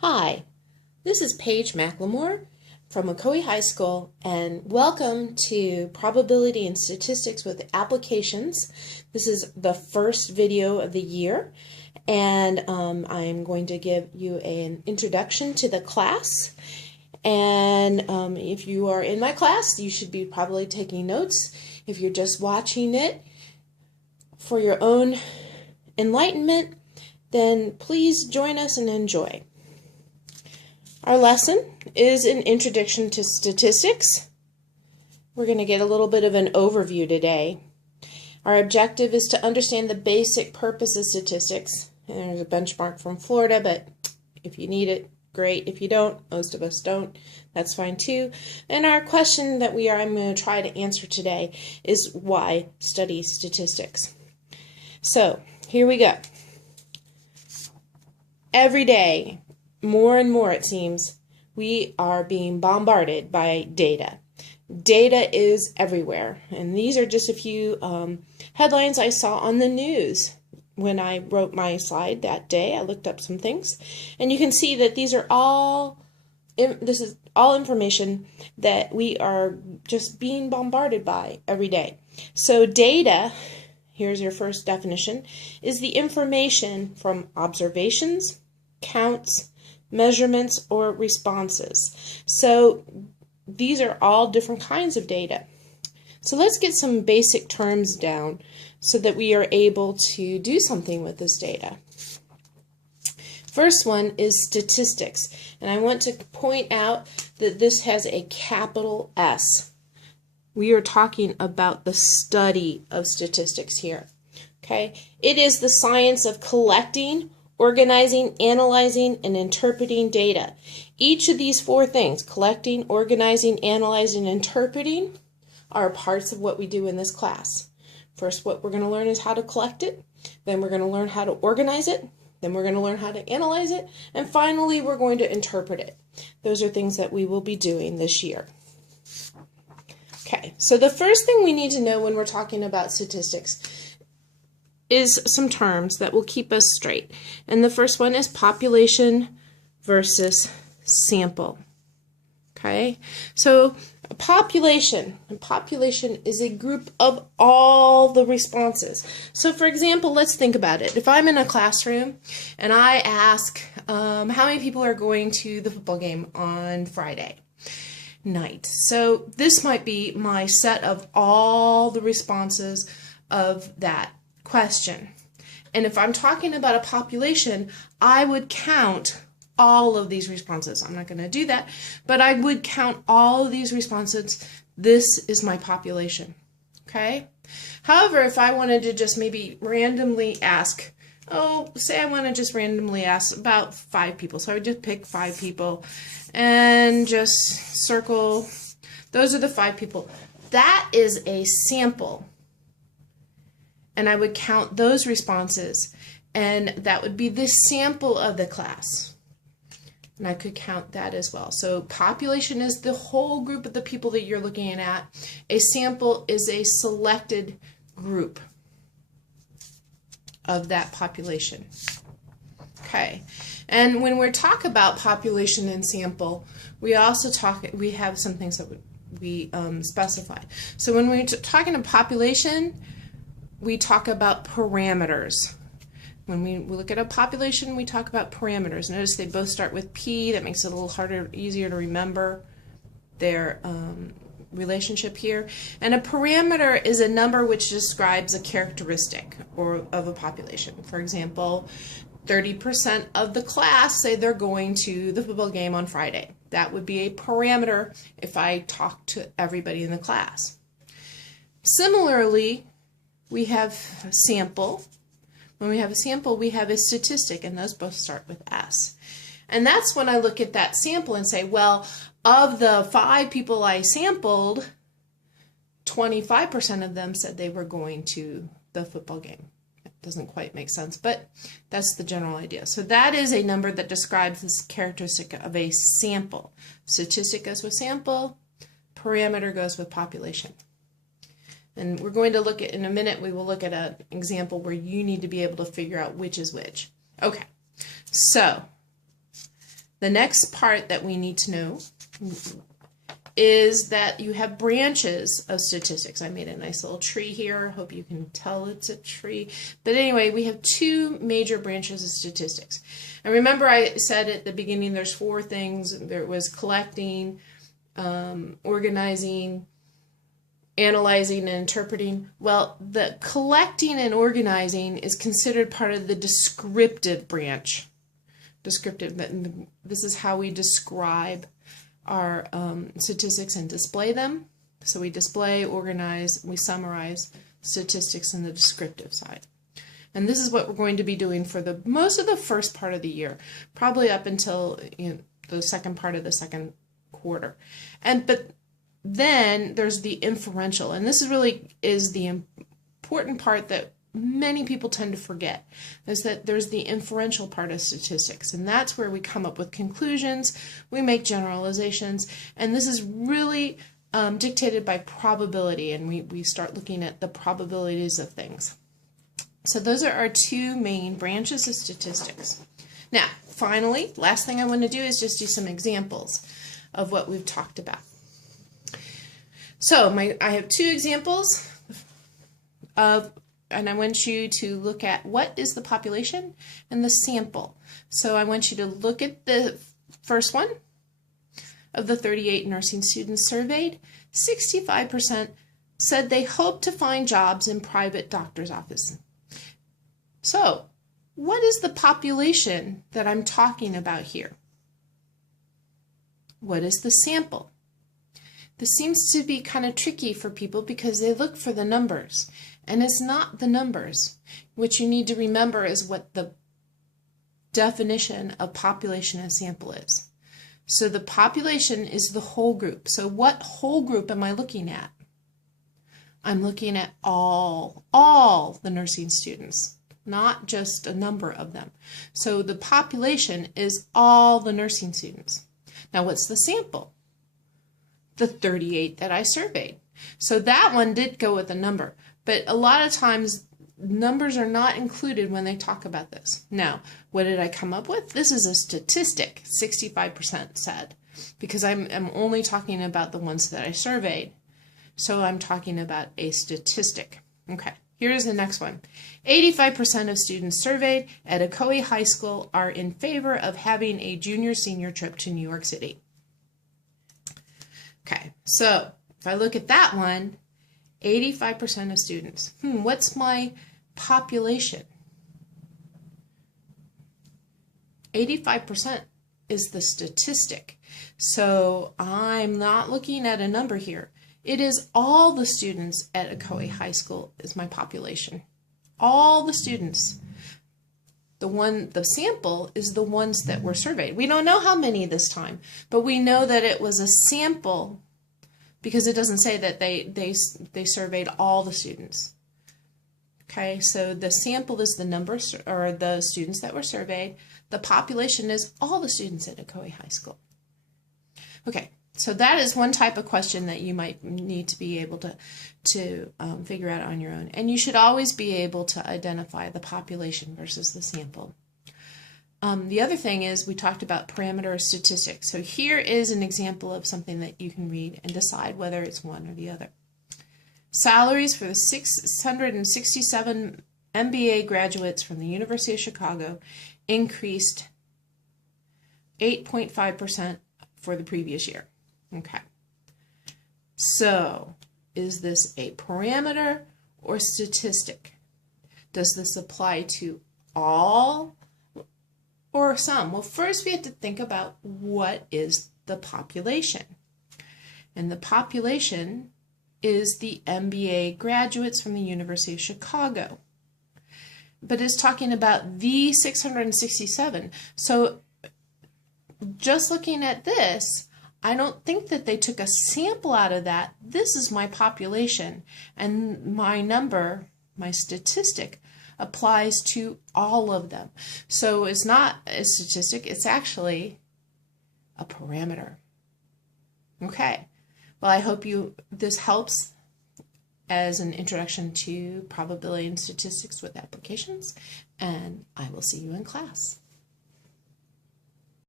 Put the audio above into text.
Hi, this is Paige McLemore from Ocoee High School, and welcome to Probability and Statistics with Applications. This is the first video of the year, and I'm going to give you an introduction to the class. And if you are in my class, you should be probably taking notes. If you're just watching it for your own enlightenment, then please join us and enjoy. Our lesson is an introduction to statistics. We're going to get a little bit of an overview today. Our objective is to understand the basic purpose of statistics. And there's a benchmark from Florida, but if you need it, great. If you don't, most of us don't, that's fine too. And our question that I'm going to try to answer today is why study statistics? So here we go. Every day, more and more, it seems, we are being bombarded by data. Data is everywhere. And these are just a few headlines I saw on the news when I wrote my slide that day. I looked up some things. And you can see that this is all information that we are just being bombarded by every day. So data, here's your first definition, is the information from observations, counts, measurements, or responses. So these are all different kinds of data. So let's get some basic terms down so that we are able to do something with this data. First one is statistics, and I want to point out that this has a capital S. We are talking about the study of statistics here. Okay? It is the science of collecting, organizing, analyzing, and interpreting data. Each of these four things, collecting, organizing, analyzing, and interpreting, are parts of what we do in this class. First, what we're going to learn is how to collect it. Then we're going to learn how to organize it. Then we're going to learn how to analyze it. And finally, we're going to interpret it. Those are things that we will be doing this year. Okay, so the first thing we need to know when we're talking about statistics is some terms that will keep us straight. And the first one is population versus sample. Okay, so population is a group of all the responses. So for example, let's think about it. If I'm in a classroom and I ask how many people are going to the football game on Friday night. So this might be my set of all the responses of that question. And if I'm talking about a population, I would count all of these responses. I'm not going to do that, but I would count all of these responses. This is my population. Okay? However, if I wanted to just maybe randomly ask, say I want to just randomly ask about 5 people. So I would just pick 5 people and just circle, those are the 5 people. That is a sample. And I would count those responses, and that would be the sample of the class. And I could count that as well. So population is the whole group of the people that you're looking at. A sample is a selected group of that population. Okay, and when we talk about population and sample, we have some things that we specify. So when we're talking about population, we talk about parameters. When we look at a population, we talk about parameters. Notice they both start with P. That makes it a little easier to remember their relationship here. And a parameter is a number which describes a characteristic of a population. For example, 30% of the class say they're going to the football game on Friday. That would be a parameter if I talk to everybody in the class. Similarly, we have a sample. When we have a sample, we have a statistic, and those both start with S. And that's when I look at that sample and say, well, of the 5 people I sampled, 25% of them said they were going to the football game. That doesn't quite make sense, but that's the general idea. So that is a number that describes this characteristic of a sample. Statistic goes with sample, parameter goes with population. And we're going to look at, in a minute, we will look at an example where you need to be able to figure out which is which. Okay, so The next part that we need to know is that you have branches of statistics. I made a nice little tree here. Hope you can tell it's a tree. But anyway, we have two major branches of statistics. And remember I said at the beginning there's four things. There was collecting, organizing, analyzing, and interpreting. Well, the collecting and organizing is considered part of the descriptive branch. Descriptive, this is how we describe our statistics and display them. So we display, organize, we summarize statistics in the descriptive side. And this is what we're going to be doing for the most of the first part of the year, probably up until the second part of the second quarter. But then there's the inferential, and this is really the important part that many people tend to forget, is that there's the inferential part of statistics, and that's where we come up with conclusions, we make generalizations, and this is really dictated by probability, and we start looking at the probabilities of things. So those are our two main branches of statistics. Now, finally, last thing I want to do is just do some examples of what we've talked about. So I have two examples and I want you to look at what is the population and the sample. So I want you to look at the first one. Of the 38 nursing students surveyed, 65% said they hope to find jobs in private doctor's offices. So, what is the population that I'm talking about here? What is the sample? This seems to be kind of tricky for people because they look for the numbers, and it's not the numbers. What you need to remember is what the definition of population and sample is. So the population is the whole group. So what whole group am I looking at? I'm looking at all the nursing students, not just a number of them. So the population is all the nursing students. Now what's the sample? The 38 that I surveyed. So that one did go with a number, but a lot of times numbers are not included when they talk about this. Now, what did I come up with? This is a statistic, 65% said, because I'm only talking about the ones that I surveyed. So I'm talking about a statistic. Okay, here's the next one. 85% of students surveyed at Ocoee High School are in favor of having a junior-senior trip to New York City. Okay, so if I look at that one, 85% of students. What's my population? 85% is the statistic. So I'm not looking at a number here. It is all the students at Ocoee High School is my population. All the students. The sample is the ones that were surveyed. We don't know how many this time, but we know that it was a sample because it doesn't say that they surveyed all the students. Okay, so the sample is the number or the students that were surveyed. The population is all the students at Ocoee High School. Okay, so that is one type of question that you might need to be able to figure out on your own. And you should always be able to identify the population versus the sample. The other thing is we talked about parameter statistics. So here is an example of something that you can read and decide whether it's one or the other. Salaries for the 667 MBA graduates from the University of Chicago increased 8.5% for the previous year. Okay. So, is this a parameter or statistic? Does this apply to all or some? Well, first we have to think about what is the population. And the population is the MBA graduates from the University of Chicago. But it's talking about the 667. So just looking at this, I don't think that they took a sample out of that. This is my population, and my number, my statistic, applies to all of them. So it's not a statistic, it's actually a parameter. Okay, well, I hope this helps as an introduction to probability and statistics with applications, and I will see you in class.